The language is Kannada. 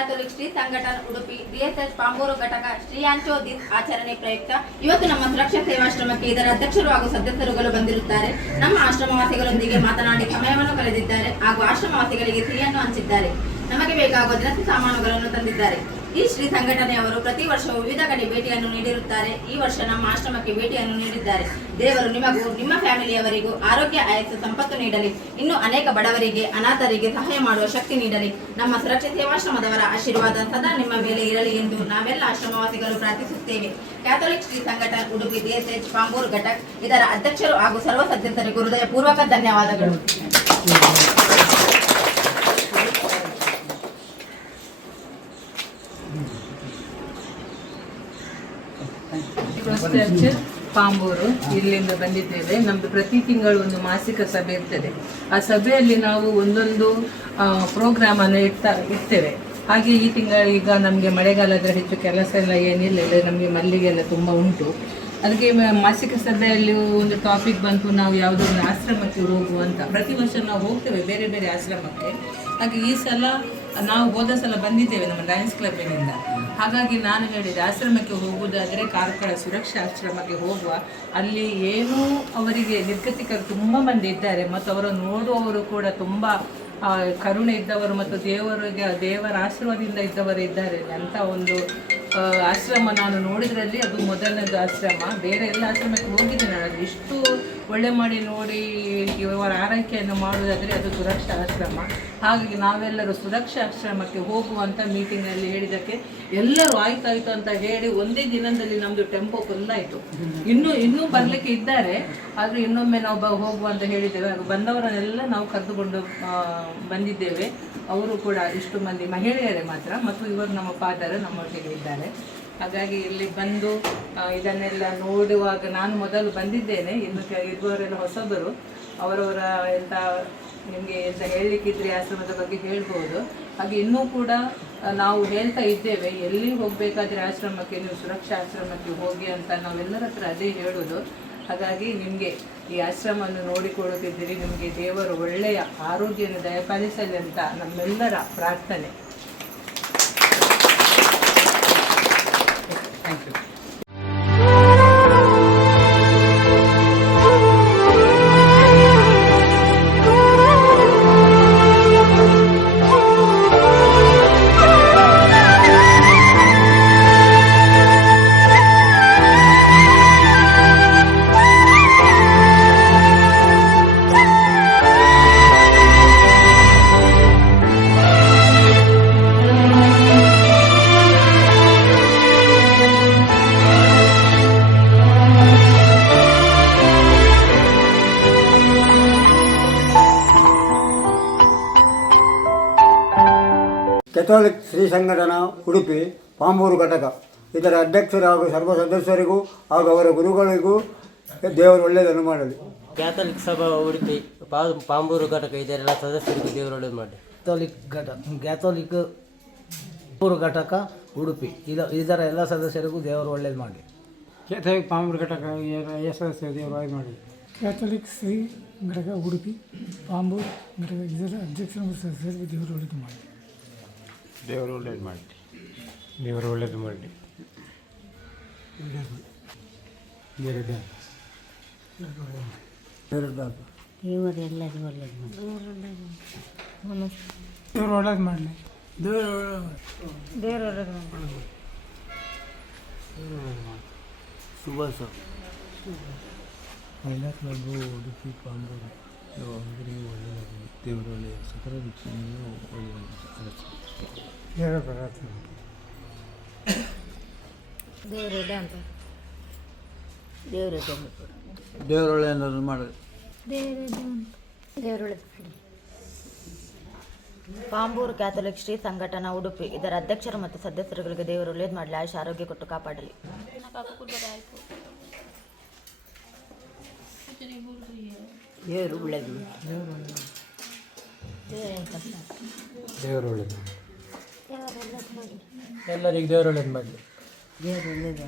ಕ್ಯಾಥೋಲಿಕ್ ಶ್ರೀ ಸಂಘಟನಾ ಉಡುಪಿ DSS ಪಾಂಬೂರು ಘಟಕ ಶ್ರೀಯಾಂಚೋ ದಿನ್ ಆಚರಣೆ ಪ್ರಯುಕ್ತ ಇವತ್ತು ನಮ್ಮ ಸುರಕ್ಷಾ ಸೇವಾಶ್ರಮಕ್ಕೆ ಇದರ ಅಧ್ಯಕ್ಷರು ಹಾಗೂ ಸದಸ್ಯರುಗಳು ಬಂದಿರುತ್ತಾರೆ. ನಮ್ಮ ಆಶ್ರಮವಾಸಿಗಳೊಂದಿಗೆ ಮಾತನಾಡಿ ಸಮಯವನ್ನು ಕಳೆದಿದ್ದಾರೆ ಹಾಗೂ ಆಶ್ರಮವಾಸಿಗಳಿಗೆ ಸಿಹಿಯನ್ನು ಹಂಚಿದ್ದಾರೆ. ನಮಗೆ ಬೇಕಾಗುವ ದಿನಸಿ ಸಾಮಾನುಗಳನ್ನು ತಂದಿದ್ದಾರೆ. ಈ ಶ್ರೀ ಸಂಘಟನೆಯವರು ಪ್ರತಿ ವರ್ಷವೂ ವಿವಿಧ ಕಡೆ ಭೇಟಿಯನ್ನು ನೀಡಿರುತ್ತಾರೆ. ಈ ವರ್ಷ ನಮ್ಮ ಆಶ್ರಮಕ್ಕೆ ಭೇಟಿಯನ್ನು ನೀಡಿದ್ದಾರೆ. ದೇವರು ನಿಮಗೂ ನಿಮ್ಮ ಫ್ಯಾಮಿಲಿಯವರಿಗೂ ಆರೋಗ್ಯ ಆಯಸ್ಸು ಸಂಪತ್ತು ನೀಡಲಿ. ಇನ್ನು ಅನೇಕ ಬಡವರಿಗೆ ಅನಾಥರಿಗೆ ಸಹಾಯ ಮಾಡುವ ಶಕ್ತಿ ನೀಡಲಿ. ನಮ್ಮ ಸುರಕ್ಷಾ ಸೇವಾಶ್ರಮದವರ ಆಶೀರ್ವಾದ ಸದಾ ನಿಮ್ಮ ಮೇಲೆ ಇರಲಿ ಎಂದು ನಾವೆಲ್ಲ ಆಶ್ರಮವಾಸಿಗಳು ಪ್ರಾರ್ಥಿಸುತ್ತೇವೆ. ಕ್ಯಾಥೋಲಿಕ್ ಶ್ರೀ ಸಂಘಟನಾ ಉಡುಪಿ DSS ಪಾಂಬೂರು ಘಟಕ್ ಇದರ ಅಧ್ಯಕ್ಷರು ಹಾಗೂ ಸರ್ವ ಸದಸ್ಯರಿಗೂ ಹೃದಯಪೂರ್ವಕ ಧನ್ಯವಾದಗಳು. ಚರ್ಚ್ ಪಾಂಬೂರು ಇಲ್ಲಿಂದ ಬಂದಿದ್ದೇವೆ. ನಮ್ದು ಪ್ರತಿ ತಿಂಗಳು ಒಂದು ಮಾಸಿಕ ಸಭೆ ಇರ್ತದೆ. ಆ ಸಭೆಯಲ್ಲಿ ನಾವು ಒಂದೊಂದು ಪ್ರೋಗ್ರಾಮ್ ಅನ್ನು ಇಡ್ತೇವೆ. ಹಾಗೆ ಈ ತಿಂಗಳು ಈಗ ನಮಗೆ ಮಳೆಗಾಲದ ಹೆಚ್ಚು ಕೆಲಸ ಎಲ್ಲ ಏನಿಲ್ಲ, ನಮಗೆ ಮಲ್ಲಿಗೆ ಎಲ್ಲ ತುಂಬ ಉಂಟು. ಅದಕ್ಕೆ ಮಾಸಿಕ ಸಭೆಯಲ್ಲಿ ಒಂದು ಟಾಪಿಕ್ ಬಂತು, ನಾವು ಯಾವುದೋ ಒಂದು ಆಶ್ರಮಕ್ಕೆ ಹೋಗುವಂತ. ಪ್ರತಿ ವರ್ಷ ನಾವು ಹೋಗ್ತೇವೆ ಬೇರೆ ಬೇರೆ ಆಶ್ರಮಕ್ಕೆ. ಹಾಗೆ ಈ ಸಲ ನಾವು ಹೋದ ಸಲ ಬಂದಿದ್ದೇವೆ ನಮ್ಮ ಲಯನ್ಸ್ ಕ್ಲಬ್ಬಿನಿಂದ. ಹಾಗಾಗಿ ನಾನು ಹೇಳಿದೆ, ಆಶ್ರಮಕ್ಕೆ ಹೋಗುವುದಾದರೆ ಕಾರ್ಕಳ ಸುರಕ್ಷಾ ಆಶ್ರಮಕ್ಕೆ ಹೋಗುವ. ಅಲ್ಲಿ ಏನೂ ಅವರಿಗೆ ನಿರ್ಗತಿಕರು ತುಂಬ ಮಂದಿ ಇದ್ದಾರೆ ಮತ್ತು ಅವರನ್ನು ನೋಡುವವರು ಕೂಡ ತುಂಬ ಕರುಣೆ ಇದ್ದವರು ಮತ್ತು ದೇವರ ಆಶೀರ್ವಾದದಿಂದ ಇದ್ದವರು ಇದ್ದಾರೆ ಅಂತ ಒಂದು ಆಶ್ರಮ ನಾನು ನೋಡಿದ್ರಲ್ಲಿ ಅದು ಮೊದಲನೇದು ಆಶ್ರಮ. ಬೇರೆ ಎಲ್ಲ ಆಶ್ರಮಕ್ಕೆ ಹೋಗಿದ್ದೇನೆ ನಾನು. ಇಷ್ಟು ಒಳ್ಳೆ ಮಾಡಿ ನೋಡಿ ಇವರ ಆರೈಕೆಯನ್ನು ಮಾಡುವುದಾದರೆ ಅದು ಸುರಕ್ಷಾ ಆಶ್ರಮ. ಹಾಗಾಗಿ ನಾವೆಲ್ಲರೂ ಸುರಕ್ಷಾ ಆಶ್ರಮಕ್ಕೆ ಹೋಗುವಂಥ ಮೀಟಿಂಗಲ್ಲಿ ಹೇಳಿದ್ದಕ್ಕೆ ಎಲ್ಲರೂ ಆಯ್ತಾಯ್ತು ಅಂತ ಹೇಳಿ ಒಂದೇ ದಿನದಲ್ಲಿ ನಮ್ಮದು ಟೆಂಪೋ ಫುಲ್ ಆಯಿತು. ಇನ್ನೂ ಬರಲಿಕ್ಕೆ ಇದ್ದಾರೆ, ಆದರೆ ಇನ್ನೊಮ್ಮೆ ನಾವು ಹೋಗುವ ಅಂತ ಹೇಳಿದ್ದೇವೆ. ಹಾಗೂ ಬಂದವರನ್ನೆಲ್ಲ ನಾವು ಕರೆದುಕೊಂಡು ಬಂದಿದ್ದೇವೆ. ಅವರು ಕೂಡ ಇಷ್ಟು ಮಂದಿ ಮಹಿಳೆಯರೇ ಮಾತ್ರ, ಮತ್ತು ಇವರು ನಮ್ಮ ಫಾದರ್ ನಮ್ಮೊಟ್ಟಿಗೆ ಇದ್ದಾರೆ. ಹಾಗಾಗಿ ಇಲ್ಲಿ ಬಂದು ಇದನ್ನೆಲ್ಲ ನೋಡುವಾಗ ನಾನು ಮೊದಲು ಬಂದಿದ್ದೇನೆ, ಇನ್ನು ಇರುವವರೆಲ್ಲ ಹೊಸಬರು. ಅವರವರ ಎಂಥ ನಿಮಗೆ ಎಂತ ಹೇಳಲಿಕ್ಕಿದ್ರೆ ಆಶ್ರಮದ ಬಗ್ಗೆ ಹೇಳ್ಬೋದು. ಹಾಗೆ ಇನ್ನೂ ಕೂಡ ನಾವು ಹೇಳ್ತಾ ಇದ್ದೇವೆ, ಎಲ್ಲಿ ಹೋಗಬೇಕಾದ್ರೆ ಆಶ್ರಮಕ್ಕೆ ನೀವು ಸುರಕ್ಷಾ ಆಶ್ರಮಕ್ಕೆ ಹೋಗಿ ಅಂತ ನಾವೆಲ್ಲರ ಹತ್ರ ಅದೇ ಹೇಳೋದು. ಹಾಗಾಗಿ ನಿಮಗೆ ಈ ಆಶ್ರಮವನ್ನು ನೋಡಿಕೊಳ್ಳುತ್ತಿದ್ದೀರಿ, ನಿಮಗೆ ದೇವರು ಒಳ್ಳೆಯ ಆರೋಗ್ಯವನ್ನು ದಯಪಾಲಿಸಲಿ ಅಂತ ನಮ್ಮೆಲ್ಲರ ಪ್ರಾರ್ಥನೆ. Thank you. ಕ್ಯಾಥೋಲಿಕ್ ಶ್ರೀ ಸಂಘಟನಾ ಉಡುಪಿ ಪಾಂಬೂರು ಘಟಕ ಇದರ ಅಧ್ಯಕ್ಷರು ಹಾಗೂ ಸರ್ವ ಸದಸ್ಯರಿಗೂ ಹಾಗೂ ಅವರ ಗುರುಗಳಿಗೂ ದೇವರು ಒಳ್ಳೆಯದನ್ನು ಮಾಡಲಿ. ಕ್ಯಾಥೋಲಿಕ್ ಸಭಾ ಉಡುಪಿ ಪಾಂಬೂರು ಘಟಕ ಇದರೆಲ್ಲ ಸದಸ್ಯರಿಗೂ ದೇವರು ಒಳ್ಳೆಯದು ಮಾಡಿ. ಕ್ಯಾಥೋಲಿಕ್ ಪಾಂಬೂರು ಘಟಕ ಉಡುಪಿ ಇದರ ಎಲ್ಲ ಸದಸ್ಯರಿಗೂ ದೇವರು ಒಳ್ಳೆಯದು ಮಾಡಿ. ಕ್ಯಾಥೋಲಿಕ್ ಪಾಂಬೂರು ಘಟಕ ಸದಸ್ಯರು ದೇವರು ಒಳ್ಳೆಯದು ಮಾಡಿ. ಕ್ಯಾಥೋಲಿಕ್ ಶ್ರೀ ಘಟಕ ಉಡುಪಿ ಪಾಂಬೂರು ಘಟಕ ಇದರ ಅಧ್ಯಕ್ಷರು ಮತ್ತು ಸದಸ್ಯರಿಗೆ ದೇವರು ಒಳ್ಳೆಯದು ಮಾಡಿ. ದೇವರು ಒಳ್ಳೇದು ಮಾಡಿ. ದೇವರು ಒಳ್ಳೇದು ಮಾಡಿ. ದೇವರು ಒಳ್ಳೇದು ಮಾಡಲಿ. ಸುಭಾಷ ಮಹಿಳಾ ಕ್ಲಬ್ಬು ಉಡುಪಿ ಪಾಂಬೂರು ಅಂಗಡಿ ಒಳ್ಳೆಯದು. ದೇವರು ಒಳ್ಳೆಯ ಸಕಲ ವೀಕ್ಷಣೆಯು ಒಳ್ಳೆಯ ದೇವರ ಪ್ರಾರ್ಥನೆ. ದೇವರು ಒಳ್ಳೆಯದನ್ನು ಮಾಡಲಿ. ಪಾಂಬೂರು ಕ್ಯಾಥೋಲಿಕ್ ಶ್ರೀ ಸಂಘಟನಾ ಉಡುಪಿ ಇದರ ಅಧ್ಯಕ್ಷರು ಮತ್ತು ಸದಸ್ಯರುಗಳಿಗೆ ದೇವರು ಒಳ್ಳೆಯದು ಮಾಡಲಿ, ಆಯುಷ ಆರೋಗ್ಯ ಕೊಟ್ಟು ಕಾಪಾಡಲಿ. ದೇವರು ಒಳ್ಳೆಯದು. ದೇವರು ಒಳ್ಳೇದು ಎಲ್ಲರಿಗೂ ದೇವರು ಒಳ್ಳೇದು ಮಾಡಲಿ. ದೇವರು ಒಳ್ಳೆಯದು.